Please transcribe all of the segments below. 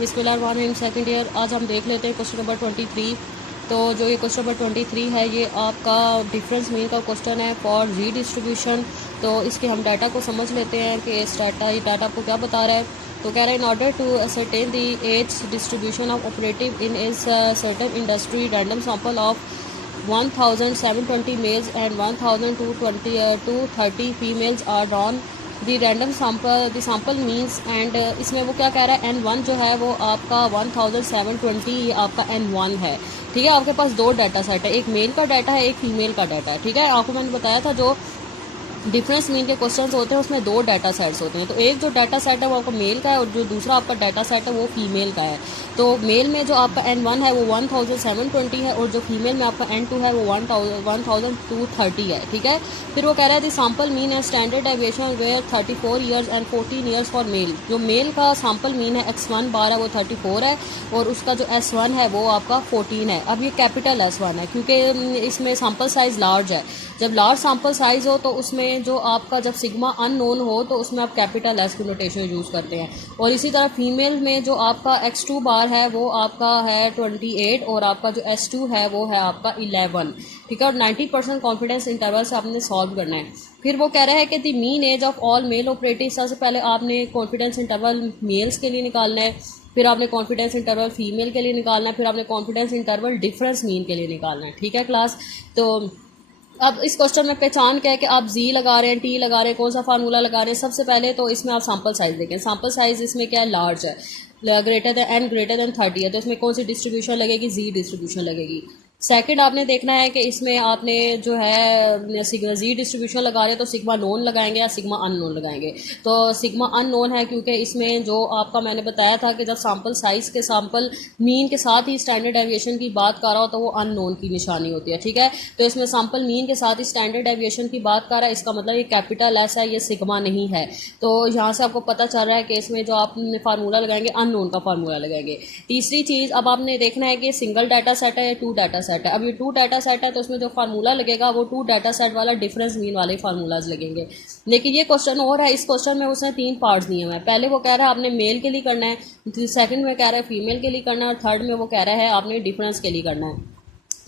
बिस्मिल्लाहिर्रहमानिर्रहीम second year. आज हम देख लेते हैं क्वेश्चन नंबर 23। तो जो ये क्वेश्चन नंबर 23 है ये आपका डिफरेंस मीन का क्वेश्चन है फॉर जी डिस्ट्रीब्यूशन। तो इसके हम डाटा को समझ लेते हैं कि इस ये डाटा आपको क्या बता रहा है। तो कह रहा है in order to ascertain the age distribution of operative in is certain industry random sample of 1720 males and 1230 females are drawn the random sample means and इसमें वो क्या कह रहा है N1 जो है वो आपका 1720 ये आपका N1 है। ठीक है, आपके पास दो डाटा सेट है, एक मेल का डाटा है, एक फीमेल का डाटा है। ठीक है, आपको मैंने बताया था जो डिफरेंस मीन के क्वेश्चंस होते हैं उसमें दो डाटा सेट्स होते हैं। तो एक जो डाटा सेट है वो आपका मेल का है और जो दूसरा आपका डाटा सेट है वो फीमेल का है। तो मेल में जो आपका N1 है वो 1720 है और जो फीमेल में आपका N2 है वो 1230 है। ठीक है, फिर वो कह रहा है दी सैम्पल मीन है standard deviation were 34 years and 14 years for male. जो मेल का सैम्पल मीन है X1 बार है वो 34 है और उसका जो S1 है वो आपका 14 है। अब ये कैपिटल S1 है क्योंकि इसमें सैम्पल साइज लार्ज है। जब लार्ज सैम्पल साइज हो तो उसमें जो आपका जब सिग्मा अननोन हो तो उसमें आप कैपिटल एस की नोटेशन यूज़ करते हैं। और इसी तरह फीमेल में जो आपका X2 बार है वो आपका है 28 और आपका जो S2 है वो है आपका 11। ठीक है, और 90% कॉन्फिडेंस इंटरवल से आपने सॉल्व करना है। फिर वो कह रहा है कि the mean age of all male operative, सबसे पहले आपने कॉन्फिडेंस इंटरवल मेल्स के लिए निकालना है, फिर आपने कॉन्फिडेंस इंटरवल फीमेल के लिए निकालना है, फिर आपने कॉन्फिडेंस इंटरवल डिफरेंस मीन के लिए निकालना है। ठीक है क्लास, तो अब इस क्वेश्चन में पहचान क्या है कि आप जी लगा रहे हैं, टी लगा रहे हैं, कौन सा फार्मूला लगा रहे हैं। सबसे पहले तो इसमें आप सैम्पल साइज देखें। सैम्पल साइज इसमें क्या है, लार्ज है, ग्रेटर देन 30 है, तो इसमें कौन सी डिस्ट्रीब्यूशन लगेगी, जी डिस्ट्रीब्यूशन लगेगी। सेकंड आपने देखना है कि इसमें आपने जो है सिग्मा जी डिस्ट्रीब्यूशन लगा रहे हैं तो सिग्मा नोन लगाएंगे या सिग्मा अननोन लगाएंगे। तो सिग्मा अननोन है क्योंकि इसमें जो आपका मैंने बताया था कि जब सैम्पल साइज के सैम्पल मीन के साथ ही स्टैंडर्ड डेविएशन की बात कर रहा हो तो वो अननोन की निशानी होती है। ठीक है, तो इसमें सैम्पल मीन के साथ ही स्टैंडर्ड डेविएशन की बात कर रहा है, इसका मतलब ये कैपिटल एस है, ये सिग्मा नहीं है। तो यहाँ से आपको पता चल रहा है कि इसमें जो आप फार्मूला लगाएंगे अननोन का फार्मूला लगाएंगे। तीसरी चीज़ अब आपने देखना है कि सिंगल डाटा सेट है या टू डाटा सेट है। अब ये टू डाटा सेट है तो उसमें जो फार्मूला लगेगा वो टू डाटा सेट वाला डिफरेंस मीन वाले फार्मूलाज लगेंगे। लेकिन ये क्वेश्चन और है, इस क्वेश्चन में उसने 3 पार्ट्स दिए हुए हैं। पहले वो कह रहा है आपने मेल के लिए करना है, सेकंड में कह रहा है फीमेल के लिए करना है और थर्ड में वो कह रहा है आपने डिफरेंस के लिए करना है।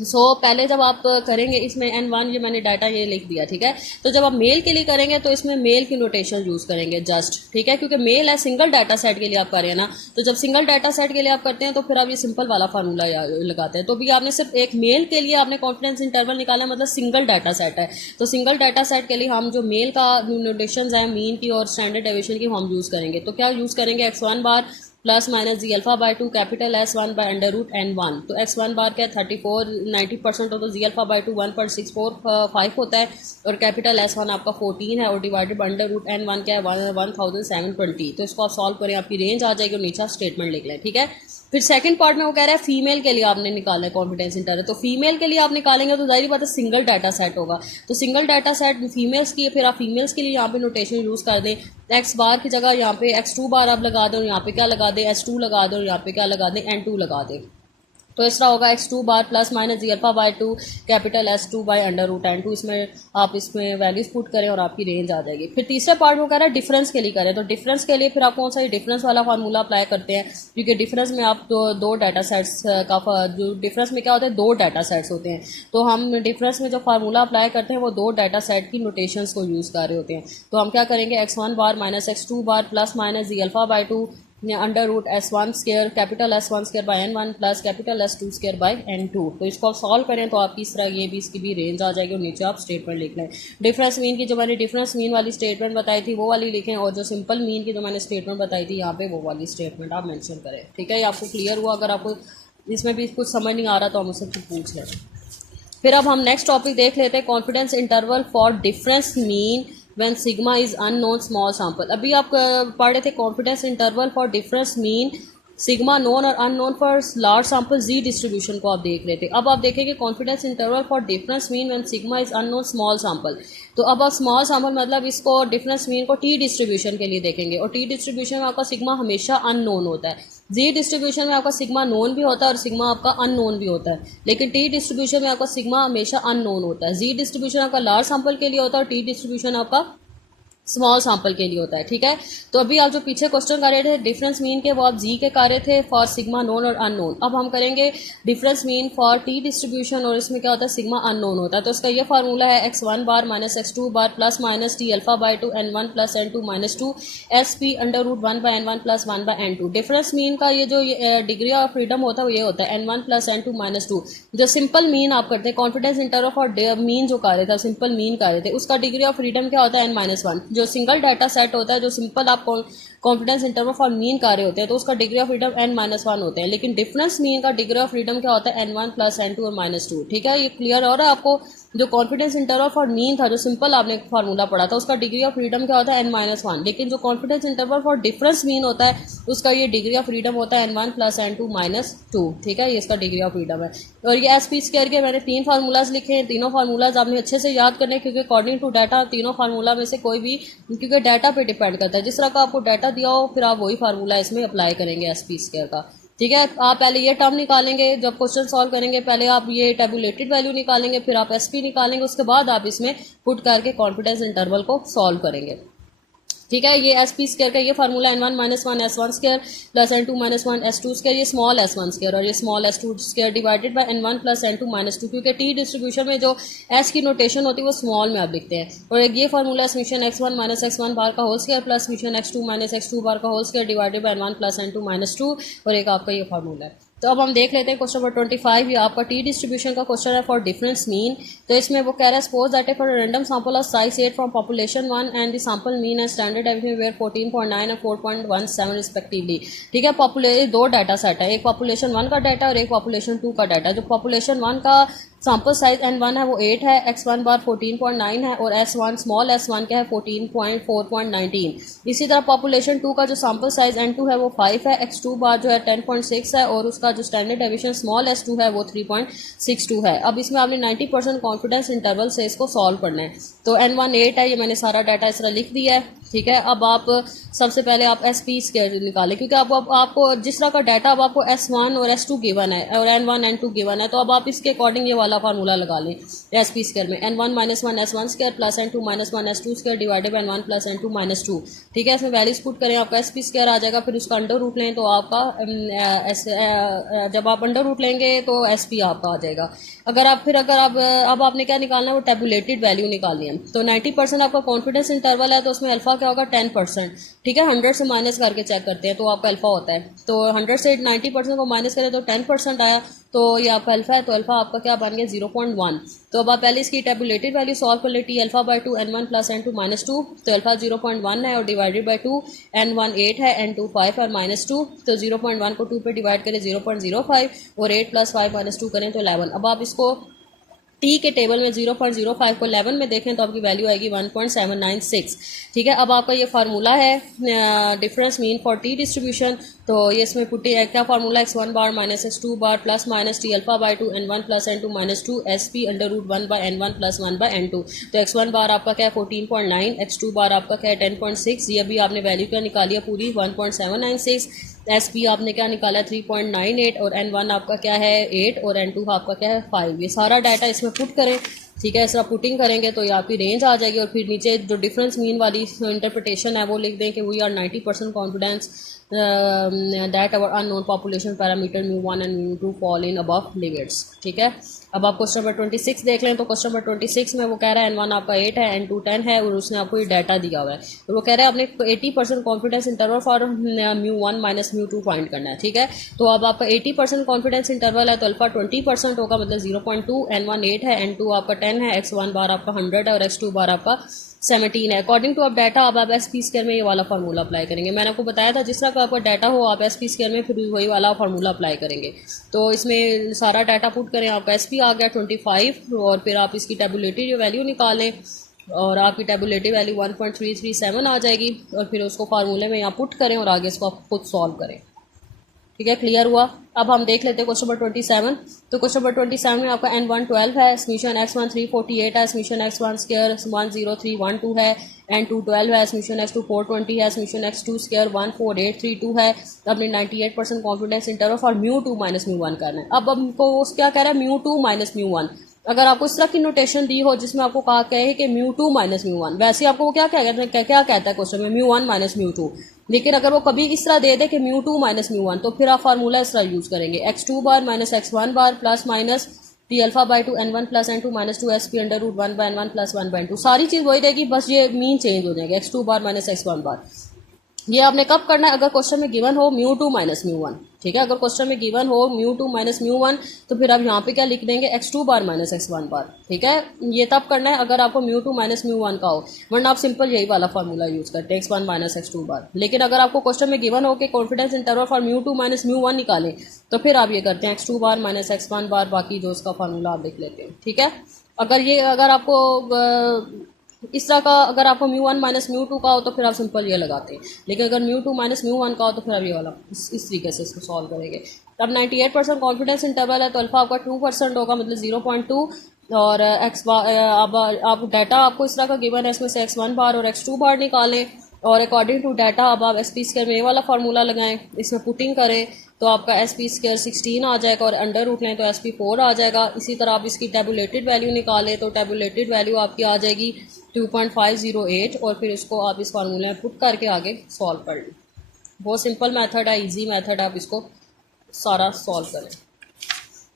पहले जब आप करेंगे इसमें N1 ये मैंने डाटा ये लिख दिया। ठीक है, तो जब आप मेल के लिए करेंगे तो इसमें मेल की नोटेशन यूज़ करेंगे जस्ट। ठीक है, क्योंकि मेल है, सिंगल डाटा सेट के लिए आप कर रहे हैं ना, तो जब सिंगल डाटा सेट के लिए आप करते हैं तो फिर आप ये सिंपल वाला फार्मूला लगाते हैं। तो भी आपने सिर्फ एक मेल के लिए आपने कॉन्फिडेंस इंटरवल निकाला, मतलब सिंगल डाटा सेट है। तो सिंगल डाटा सेट के लिए हम जो मेल का नोटेशन है मीन की और स्टैंडर्ड डेविएशन की हम यूज़ करेंगे। तो क्या यूज़ करेंगे, X1 bar plus minus Z alpha by 2 capital S1 by under root N1। तो X1 बार क्या है 34, 90% हो तो जी अल्फा बाई 2 1.645 होता है और कैपिटल S1 आपका 14 है और divided by under root N1 क्या है 1720। तो इसको आप सॉल्व करें, आपकी रेंज आ जाएगी और नीचे स्टेटमेंट लिख लें। ठीक है, फिर सेकंड पार्ट में वो कह रहा है फीमेल के लिए आपने निकालना है कॉन्फिडेंस इंटरवल। तो फीमेल के लिए आप निकालेंगे तो जाहिर बात है सिंगल डाटा सेट होगा, तो सिंगल डाटा सेट फीमेल्स की, फिर आप फीमेल्स के लिए यहाँ पे नोटेशन यूज़ कर दें। X बार की जगह यहाँ पे X2 बार आप लगा दें और यहाँ पे क्या लगा दें, S2 लगा दें और यहाँ पे क्या लगा दें, N2 लगा दें। तो इस तरह होगा X2 bar plus minus Z alpha by 2 capital S2 by under root N2। इसमें आप इसमें वैल्यूज पुट करें और आपकी रेंज आ जाएगी। फिर तीसरे पार्ट में कह रहा है डिफरेंस के लिए करें। तो डिफरेंस के लिए फिर आप कौन सा डिफरेंस वाला फार्मूला अप्लाई करते हैं, क्योंकि डिफरेंस में आप दो डाटा सेट्स का जो डिफरेंस में क्या होता है, दो डाटा सेट्स होते हैं। तो हम डिफरेंस में जो फार्मूला अप्लाई करते हैं वो दो डाटा सेट की नोटेशंस को यूज़ कर रहे होते हैं। तो हम क्या करेंगे, X1 bar minus X2 bar plus minus Z alpha by 2 under root S1 square capital S1 square by N1 plus capital S2 square by N2। तो इसको आप सॉल्व करें तो आपकी इस तरह ये भी इसकी भी रेंज आ जाएगी और नीचे आप स्टेटमेंट लिख लें। डिफरेंस मीन की जो मैंने डिफरेंस मीन वाली स्टेटमेंट बताई थी वो वाली लिखें और जो सिंपल मीन की जो मैंने स्टेटमेंट बताई थी यहाँ पे वो वाली स्टेटमेंट आप मेंशन करें। ठीक है, ये आपको क्लियर हुआ? अगर आपको इसमें भी कुछ समझ नहीं आ रहा तो हम मुझसे पूछ लें। फिर अब हम नेक्स्ट टॉपिक देख लेते हैं, confidence interval for difference mean when sigma is unknown small sample। अभी आप पढ़ रहे थे confidence interval for difference mean sigma known और unknown for large sample Z distribution को आप देख रहे थे। अब आप देखेंगे confidence interval for difference mean when sigma is unknown small sample. तो अब आप स्मॉल सैंपल मतलब इसको डिफरेंस मीन को टी डिस्ट्रीब्यूशन के लिए देखेंगे और टी डिस्ट्रीब्यूशन में आपका सिग्मा हमेशा अननोन होता है। जी डिस्ट्रीब्यूशन में आपका सिग्मा नोन भी होता है और सिग्मा आपका अननोन भी होता है, लेकिन टी डिस्ट्रीब्यूशन में आपका सिग्मा हमेशा अननोन होता है। जी डिस्ट्रीब्यूशन आपका लार्ज सैंपल के लिए होता है और टी डिस्ट्रीब्यूशन आपका स्मॉल सैंपल के लिए होता है, ठीक है। तो अभी आप जो पीछे क्वेश्चन कर रहे थे डिफरेंस मीन के, वो आप जी के कर रहे थे फॉर सिग्मा नोन और अननोन। अब हम करेंगे difference mean for t distribution, और इसमें क्या होता है सिग्मा अननोन होता है। तो इसका ये फार्मूला है x1 bar minus x2 bar plus minus t alpha by two n1 plus n2 minus two S P under root 1 by n1 plus 1 by n2। Difference mean का ये जो डिग्री ऑफ फ्रीडम होता है वो ये होता है n1 प्लस n2 माइनस 2। जो सिंपल मीन आप करते हैं कॉन्फिडेंस इंटरवल और मीन जो कर रहे थे सिंपल मीन कर रहे थे, उसका डिग्री ऑफ फ्रीडम क्या होता है n-1। जो सिंगल डाटा सेट होता है, जो सिंपल आप कॉन्फिडेंस इंटरवल फॉर मीन कर रहे होते हैं, तो उसका डिग्री ऑफ फ्रीडम n-1 होते हैं। लेकिन डिफरेंस मीन का डिग्री ऑफ फ्रीडम क्या होता है n1 प्लस n2 और माइनस 2, ठीक है। ये क्लियर हो रहा है आपको। जो कॉन्फिडेंस इंटरवल फॉर मीन था, जो सिंपल आपने फार्मूला पढ़ा था, उसका डिग्री ऑफ फ्रीडम क्या होता है n-1। लेकिन जो confidence interval for difference mean होता है, उसका ये डिग्री ऑफ फ्रीडम होता है n1 प्लस n2 माइनस 2, ठीक है। ये इसका डिग्री ऑफ फ्रीडम है। और ये एस पी स्क्वायर के मैंने 3 फार्मूलाज लिखे हैं। तीनों फार्मूलाज आपने अच्छे से याद करने, क्योंकि अकॉर्डिंग टू डाटा तीनों फार्मूला में से कोई भी, क्योंकि डाटा पे डिपेंड करता है। जिस तरह का आपको डाटा दिया हो फिर आप वही फार्मूला इसमें अप्लाई करेंगे एस पी स्क्वायर का, ठीक है। आप पहले ये टर्म निकालेंगे, जब क्वेश्चन सॉल्व करेंगे पहले आप ये टेबुलेटेड वैल्यू निकालेंगे, फिर आप एसपी निकालेंगे, उसके बाद आप इसमें पुट करके कॉन्फिडेंस इंटरवल को सॉल्व करेंगे, ठीक है। ये एस पी स्क्वायर का ये formula n1 minus 1 s1 square plus n2 minus 1 s2 square, ये स्मॉल s1 स्क्वायर और ये small s2 square divided by n1 plus n2 minus 2, क्योंकि टी डिस्ट्रीब्यूशन में जो s की नोटेशन होती है वो स्मॉल में आप लिखते हैं। और एक ये formula summation x1 minus x1 bar का whole square plus summation x2 minus x2 bar का whole square divided by n1 plus n2 minus 2, और एक आपका ये फार्मूला है। तो अब हम देख लेते हैं क्वेश्चन नंबर 25। ये आपका टी डिस्ट्रीब्यूशन का क्वेश्चन है फॉर डिफरेंस मीन। तो इसमें वो कह रहा है suppose that for random sample of size 8 from population 1 and the sample mean and standard deviation were 14.9 और 4.17 रिस्पेक्टिवली, ठीक है। दो डाटा सेट है, एक पॉपुलेशन 1 का डाटा और एक पॉपुलेशन 2 का डाटा। जो पॉपुलेशन 1 का सैंपल साइज n1 है वो 8 है, x1 बार 14.9 है और s1 स्मॉल s1 क्या है 14.4.19। इसी तरह पॉपुलेशन 2 का जो सैंपल साइज n2 है वो 5 है, x2 बार जो है 10.6 है और उसका जो स्टैंडर्ड डेविएशन स्मॉल s2 है वो 3.62 है। अब इसमें आपने 90% कॉन्फिडेंस इंटरवल से इसको सॉल्व करना है। तो n1 8 है, ये मैंने सारा डाटा इस तरह लिख दिया है, ठीक है। अब आप सबसे पहले आप एस पी स्क्वायर निकालें, क्योंकि आपको जिस तरह का डाटा अब आपको s1 और s2 गिवन है और n1 n2 गिवन है, तो अब आप इसके अकॉर्डिंग ये वाला फार्मूला लगा लें एस पी स्क्वायर में n1 minus 1 s1 square plus n2 minus 1 s2 square divided by n1 plus n2 minus 2, ठीक है। इसमें वैल्यूज पुट करें, आपका एस पी स्क्वायर आ जाएगा, फिर उसका अंडर रूट लें तो आपका जब आप अंडर रूट लेंगे तो एस पी आपका आ जाएगा। अगर आप अब आपने क्या निकालना है, वो टेबुलेटेड वैल्यू निकालनी है। तो 90% आपका कॉन्फिडेंस इंटरवल है, तो उसमें अल्फा क्या होगा 10%, ठीक है। 100 से माइनस करके चेक करते हैं तो आपका अल्फा होता है। तो 100 से 90% को माइनस करें तो 10% आया, तो ये आपका अल्फा है। तो अल्फा आपका क्या बन गया 0.1। तो अब आप पहले इसकी टेबुलेटेड वैल्यू सॉल्व कर लें, T alpha by 2 n1 plus n2 minus 2। तो अल्फा 0.1 है और डिवाइडेड बाई 2, n1 8 है, n2 5 और माइनस 2। तो 0.1 को 2 पे डिवाइड करें 0.05 और 8 प्लस 5 माइनस 2 करें तो 11। अब आप इसको टी के टेबल में 0.05 को 11 में देखें तो आपकी वैल्यू आएगी 1.796, ठीक है। अब आपका ये फार्मूला है difference mean for t distribution. तो ये इसमें पुटी क्या formula x1 bar minus x2 bar plus minus t alpha by 2 n1 plus n2 minus 2 S P under root 1 by n1 plus 1 by n2। तो x1 बार आपका क्या है 14.9, x2 बार आपका क्या है 10.6, ये अभी आपने वैल्यू क्या निकाली है पूरी 1.796। एस पी आपने क्या निकाला है 3.98 और n1 आपका क्या है 8 और n2 आपका क्या है 5। ये सारा डाटा इसमें पुट करें, ठीक है। इस तरह पुटिंग करेंगे तो ये आपकी रेंज आ जाएगी। और फिर नीचे जो डिफरेंस मीन वाली इंटरप्रिटेशन है वो लिख दें कि we are 90% confidence that our unknown population parameter μ1 and μ2 fall in above limits, ठीक है। अब आप क्वेश्चन नंबर 26 देख लें। तो क्वेश्चन नंबर 26 में वो कह रहा है n1 आपका 8 है, n2 10 है और उसने आपको ये डाटा दिया हुआ है। तो वो कह रहा है आपने 80% confidence interval for μ1 minus μ2 find करना है, ठीक है। तो अब आपका 80% कॉन्फिडेंस इंटरवल है, तो अल्फा 20% होगा, मतलब 0.2, n1 8 है, n2 आपका 10 है, x1 बार आपका 100 है और x2 बार आपका 17 है। अकॉर्डिंग टू आप डाटा अब आप एस पी स्क्वायर में ये वाला फार्मूला अप्लाई करेंगे। मैंने आपको बताया था जिस तरह का आपका डाटा हो आप एस पी स्क्वायर में फिर वही वाला फार्मूला अप्लाई करेंगे। तो इसमें सारा डाटा पुट करें, आपका एस पी आ गया 25 और फिर आप इसकी टेबुलेटेड वैल्यू निकालें और आपकी टेबुलेटेड वैल्यू 1.337 आ जाएगी और फिर उसको फार्मूले में यहाँ पुट करें और आगे इसको आप खुद सॉल्व करें, ठीक है। क्लियर हुआ। अब हम देख लेते हैं क्वेश्चन नंबर 27। तो क्वेश्चन नंबर 27 में आपका n1 12 है, समीशन x1 348 है, समीशन x1 स्क्वायर 10312 है, n2 12 है, समीशन x2 420 है, समीशन x2 स्क्वायर 14832 है। अपने 98% कॉन्फिडेंस इंटरवल फॉर μ2 माइनस μ1 करना है। अब हमको क्या कह रहा है μ2 माइनस μ1, अगर आपको इस तरह की नोटेशन दी हो जिसमें आपको कहा कहे कि μ2 माइनस μ1, वैसे आपको वो क्या कहता है क्वेश्चन में μ1 माइनस μ2, लेकिन अगर वो कभी इस तरह दे दे कि μ2 माइनस μ1 तो फिर आप फार्मूला इस तरह यूज़ करेंगे x2 bar minus x1 bar plus minus t alpha by two n1 plus n2 minus 2 sp under root 1 by n1 plus 1 by 2, सारी चीज़ वही रहेगी, बस ये मीन चेंज हो जाएगा x2 बार माइनस x1 बार। ये आपने कब करना है? अगर क्वेश्चन में गिवन हो μ2 माइनस μ1, ठीक है। अगर क्वेश्चन में गिवन हो μ2 माइनस μ1 तो फिर आप यहाँ पे क्या लिख देंगे x2 बार माइनस x1 बार, ठीक है। ये तब करना है अगर आपको μ2 माइनस μ1 का हो, वरना आप सिंपल यही वाला फार्मूला यूज करते हैं x1 माइनस x2 बार। लेकिन अगर आपको क्वेश्चन में गिवन हो कि कॉन्फिडेंस इंटरवल फॉर μ2 माइनस μ1 निकालें तो फिर आप ये करते हैं x2 बार माइनस x1 बार, बाकी जो उसका फार्मूला आप लिख लेते हैं, ठीक है। अगर आपको इस तरह का अगर आपको μ1 माइनस μ2 का हो तो फिर आप सिंपल ये लगाते हैं, लेकिन अगर μ2 माइनस μ1 का हो तो फिर आप ये वाला इस तरीके से इसको सॉल्व करेंगे। अब 98% कॉन्फिडेंस इंटरवल है तो अल्फा आपका 2% होगा, मतलब 0.2, और एक्स बार आप डाटा आपको इस तरह का गिवन है, इसमें से x1 बार और x2 बार निकालें, और अकॉर्डिंग टू डाटा अब आप SP स्क्वायर में ये वाला फार्मूला लगाएं, इसमें पुटिंग करें तो आपका SP स्क्वायर 16 आ जाएगा, और अंडर रूट लें तो SP 4 आ जाएगा। इसी तरह आप इसकी टेबुलेटेड वैल्यू निकालें तो टेबुलेटेड वैल्यू आपकी आ जाएगी 2.508, और फिर उसको आप इस फार्मूले में पुट करके आगे सॉल्व कर लें। बहुत सिंपल मेथड है, ईजी मेथड है, आप इसको सारा सॉल्व करें।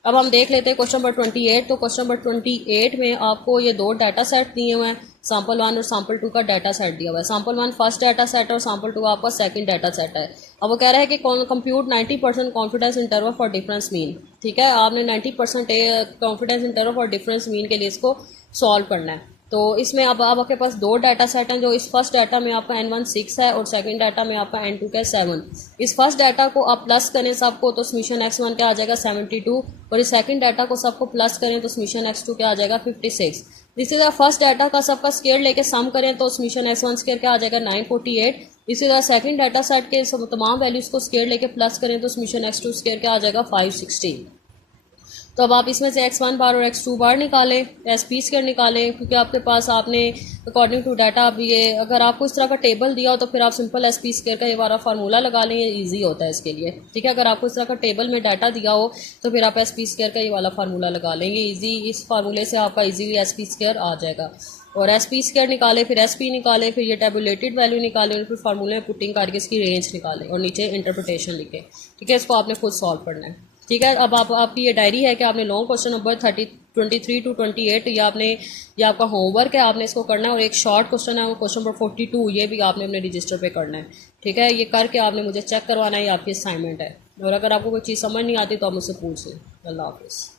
अब हम देख लेते हैं क्वेश्चन नंबर 28। तो क्वेश्चन नंबर 28 में आपको ये दो डाटा सेट दिए हुए हैं, सैम्पल 1 और सैम्पल 2 का डाटा सेट दिया हुआ है। सैम्पल 1 फर्स्ट डाटा सेट है और सैम्पल 2 आपका सेकंड डाटा सेट है। अब वो कह रहा है कि compute 90% confidence interval for difference mean, ठीक है। आपने 90% confidence interval for difference mean के लिए इसको सॉल्व करना है। तो इसमें अब आपके पास दो डाटा सेट हैं, जो इस फर्स्ट डाटा में आपका n1 6 है और सेकंड डाटा में आपका n2 का 7। इस फर्स्ट डाटा को आप प्लस करें सबको तो समीशन x1 क्या आ जाएगा 72, और इस सेकंड डाटा को सबको प्लस करें तो समीशन x2 क्या आ जाएगा 56। इसी तरह फर्स्ट डाटा का सबका स्क्वायर लेके सम करें तो समीशन x1 स्क्वायर क्या आ जाएगा 948। इसी तरह सेकंड डाटा सेट के तमाम वैल्यूज़ को स्क्वायर लेके प्लस करें तो समीशन x2 स्क्वायर क्या आ जाएगा 560। तो अब आप इसमें से x1 बार और x2 बार निकालें, SP स्क्वायर निकालें, क्योंकि आपके पास आपने अकॉर्डिंग टू डाटा अब ये अगर आपको इस तरह का टेबल दिया हो तो फिर आप सिंपल SP स्क्वायर का ये वाला फार्मूला लगा लें, ये ईजी होता है इसके लिए, ठीक है। अगर आपको इस तरह का टेबल में डाटा दिया हो तो फिर आप SP स्क्वायर का ये वाला फार्मूला लगा लेंगे, ईजी। इस फार्मूले से आपका ईजीली SP स्क्वायर आ जाएगा। और SP स्क्वायर निकाले, फिर SP निकाले, फिर ये टेबुलेटेड वैल्यू निकालें, फिर फार्मूले में पुटिंग करके इसकी रेंज निकालें और नीचे इंटरप्रिटेशन लिखें, ठीक है। इसको आपने खुद सॉल्व करना है, ठीक है। अब आपकी ये डायरी है कि आपने लॉन्ग क्वेश्चन नंबर 23 to 28 ये आपका होमवर्क है, आपने इसको करना है। और एक शॉर्ट क्वेश्चन है वो क्वेश्चन नंबर 42, ये भी आपने अपने रजिस्टर पे करना है, ठीक है। ये करके आपने मुझे चेक करवाना है, ये आपकी असाइनमेंट है। और अगर आपको कोई चीज़ समझ नहीं आती तो आप मुझसे पूछ लें। अल्लाह हाफिज़।